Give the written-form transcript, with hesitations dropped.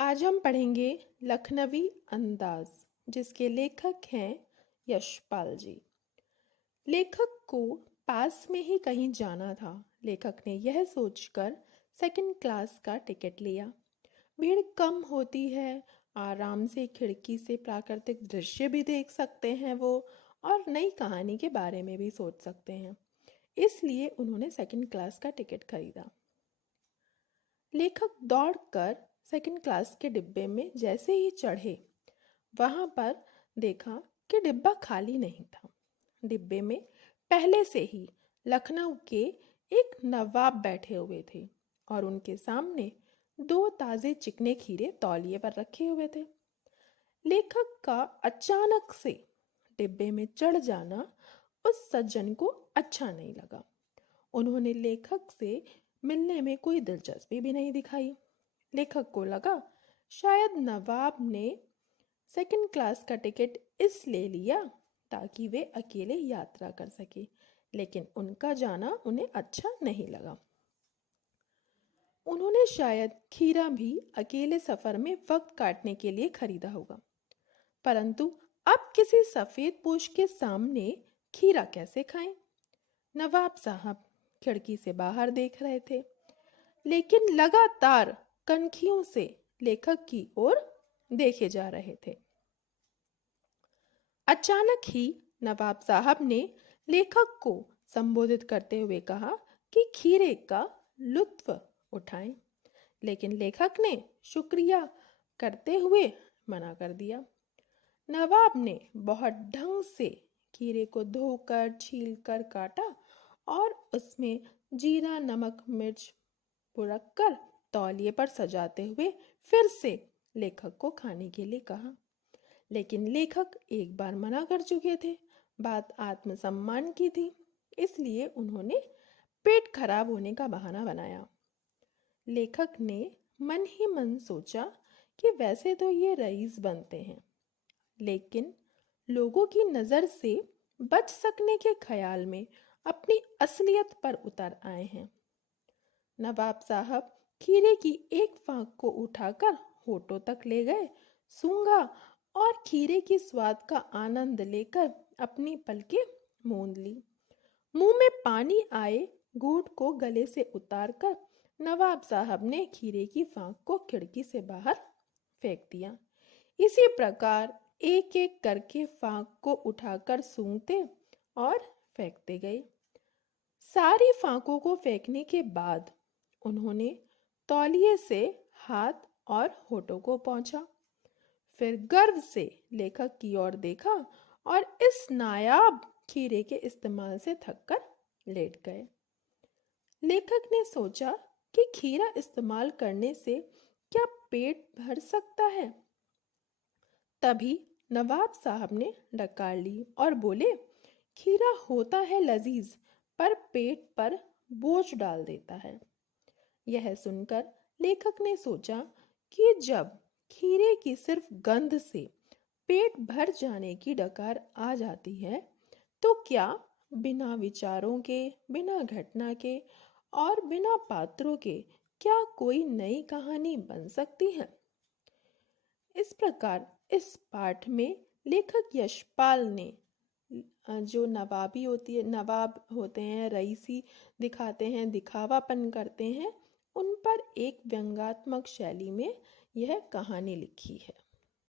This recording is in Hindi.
आज हम पढ़ेंगे लखनवी अंदाज, जिसके लेखक हैं यशपाल जी। लेखक को पास में ही कहीं जाना था। लेखक ने यह सोचकर सेकंड क्लास का टिकट लिया। भीड़ कम होती है, आराम से खिड़की से प्राकृतिक दृश्य भी देख सकते हैं वो, और नई कहानी के बारे में भी सोच सकते हैं। इसलिए उन्होंने सेकंड क्लास का टिकट खरीदा। लेखक दौड़कर सेकंड क्लास के डिब्बे में जैसे ही चढ़े, वहां पर देखा कि डिब्बा खाली नहीं था। डिब्बे में पहले से ही लखनऊ के एक नवाब बैठे हुए थे और उनके सामने 2 ताजे चिकने खीरे तौलिए पर रखे हुए थे। लेखक का अचानक से डिब्बे में चढ़ जाना उस सज्जन को अच्छा नहीं लगा। उन्होंने लेखक से मिलने में कोई दिलचस्पी भी नहीं दिखाई। लेखक को लगा शायद नवाब ने सेकंड क्लास का टिकट इसलिए लिया ताकि वे अकेले यात्रा कर सके, लेकिन उनका जाना उन्हें अच्छा नहीं लगा। उन्होंने शायद खीरा भी अकेले सफर में वक्त काटने के लिए खरीदा होगा, परंतु अब किसी सफेद पोश के सामने खीरा कैसे खाएं? नवाब साहब खिड़की से बाहर देख रहे थे, लेकिन लगातार कनखियों से लेखक की ओर देखे जा रहे थे। अचानक ही नवाब साहब ने लेखक को संबोधित करते हुए कहा कि खीरे का लुत्फ उठाएं, लेकिन लेखक ने शुक्रिया करते हुए मना कर दिया। नवाब ने बहुत ढंग से खीरे को धोकर छीलकर काटा और उसमें जीरा नमक मिर्च बुरककर तौलिए पर सजाते हुए फिर से लेखक को खाने के लिए कहा, लेकिन लेखक एक बार मना कर चुके थे। बात आत्मसम्मान की थी, इसलिए उन्होंने पेट खराब होने का बहाना बनाया। लेखक ने मन ही मन सोचा कि वैसे तो ये रईस बनते हैं, लेकिन लोगों की नजर से बच सकने के ख्याल में अपनी असलियत पर उतर आए हैं। नवाब साहब खीरे की एक फांक को उठाकर होठों तक ले गए, सूंघा और खीरे के स्वाद का आनंद लेकर अपनी पलकें मूंद ली। मुंह में पानी आए घूंट को गले से उतारकर नवाब साहब ने खीरे की फांक को खिड़की से बाहर फेंक दिया। इसी प्रकार एक एक करके फांक को उठाकर सूंघते और फेंकते गए। सारी फांकों को फेंकने के बाद उन्होंने तौलिए से हाथ और होठों को पोंछा, फिर गर्व से लेखक की ओर देखा और इस नायाब खीरे के इस्तेमाल से थककर लेट गए। लेखक ने सोचा कि खीरा इस्तेमाल करने से क्या पेट भर सकता है? तभी नवाब साहब ने डकार ली और बोले, खीरा होता है लजीज, पर पेट पर बोझ डाल देता है। यह सुनकर लेखक ने सोचा कि जब खीरे की सिर्फ गंध से पेट भर जाने की डकार आ जाती है, तो क्या बिना विचारों के, बिना घटना के और बिना पात्रों के क्या कोई नई कहानी बन सकती है? इस प्रकार इस पाठ में लेखक यशपाल ने जो नवाबी होती है, नवाब होते हैं, रईसी दिखाते हैं, दिखावापन करते हैं, उन पर एक व्यंग्यात्मक शैली में यह कहानी लिखी है।